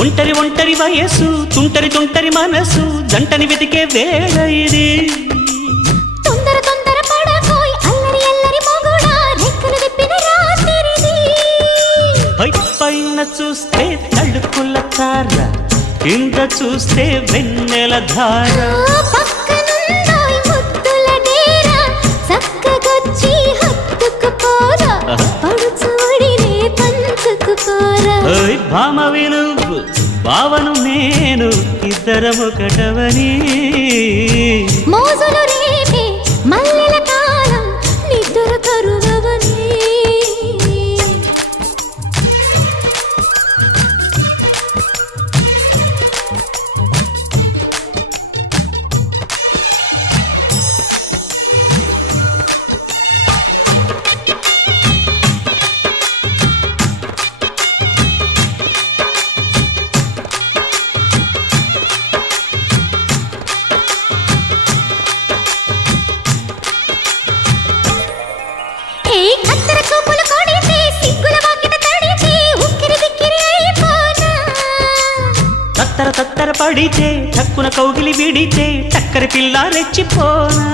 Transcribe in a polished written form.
ఒంటరి ఒంటరి వయస్సు తుంటరి తుంటరి మనసు జంటని వెతికే వేళ ఇది తొందర తొందర పడకోయ్ అల్లరి అల్లరి మొగుడా రెక్కలు విప్పిన రాత్రిది పైన చూస్తే తడుకుల తార కింద చూస్తే వెన్నెల ధార పక్కనుందోయ్ ముద్దుల డేరా చక్కగొచ్చి హత్తుకుపోరా పడుచుడినే పంచుకుపోరా ఓయ్ భామ వినువ్వు భావను నేను ఇద్దరమొకటవని మోజులు రేపే మల్లెల కాలం నిద్ర కరువవని కత్తెర చూపులు కొడితే సిగ్గుల వాకిట తడితే ఉక్కిరి బిక్కిరి అయిపోనా తత్తర తత్తర పడితే టక్కున కౌగిలి విడితే చక్కరి పిల్ల రెచ్చిపోనా